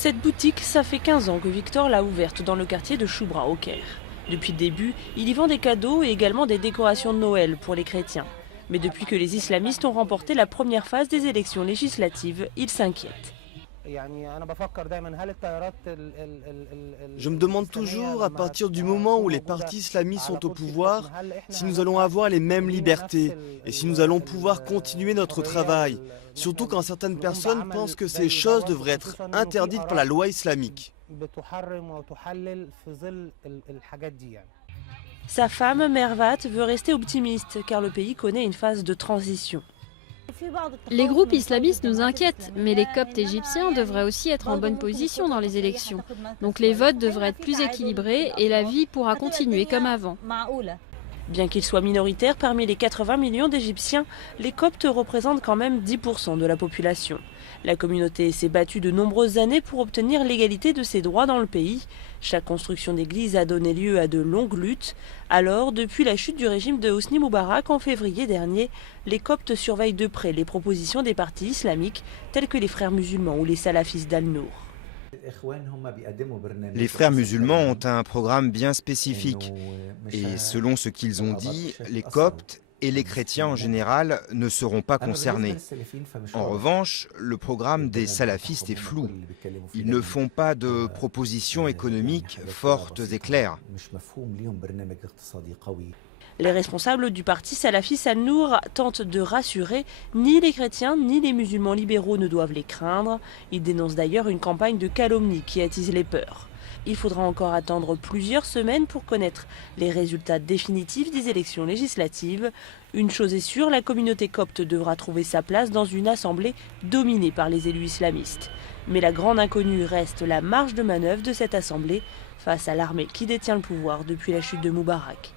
Cette boutique, ça fait 15 ans que Victor l'a ouverte dans le quartier de Choubra au Caire. Depuis le début, il y vend des cadeaux et également des décorations de Noël pour les chrétiens. Mais depuis que les islamistes ont remporté la première phase des élections législatives, il s'inquiète. Je me demande toujours, à partir du moment où les partis islamistes sont au pouvoir, si nous allons avoir les mêmes libertés et si nous allons pouvoir continuer notre travail, surtout quand certaines personnes pensent que ces choses devraient être interdites par la loi islamique. Sa femme, Mervat, veut rester optimiste car le pays connaît une phase de transition. Les groupes islamistes nous inquiètent, mais les Coptes égyptiens devraient aussi être en bonne position dans les élections. Donc les votes devraient être plus équilibrés et la vie pourra continuer comme avant. Bien qu'ils soient minoritaires parmi les 80 millions d'Égyptiens, les Coptes représentent quand même 10% de la population. La communauté s'est battue de nombreuses années pour obtenir l'égalité de ses droits dans le pays. Chaque construction d'église a donné lieu à de longues luttes. Alors, depuis la chute du régime de Hosni Moubarak en février dernier, les Coptes surveillent de près les propositions des partis islamiques tels que les Frères musulmans ou les salafistes d'Al-Nour. Les frères musulmans ont un programme bien spécifique et selon ce qu'ils ont dit, les Coptes et les chrétiens en général ne seront pas concernés. En revanche, le programme des salafistes est flou. Ils ne font pas de propositions économiques fortes et claires. Les responsables du parti salafiste Al-Nour tentent de rassurer, ni les chrétiens ni les musulmans libéraux ne doivent les craindre. Ils dénoncent d'ailleurs une campagne de calomnie qui attise les peurs. Il faudra encore attendre plusieurs semaines pour connaître les résultats définitifs des élections législatives. Une chose est sûre, la communauté copte devra trouver sa place dans une assemblée dominée par les élus islamistes. Mais la grande inconnue reste la marge de manœuvre de cette assemblée face à l'armée qui détient le pouvoir depuis la chute de Moubarak.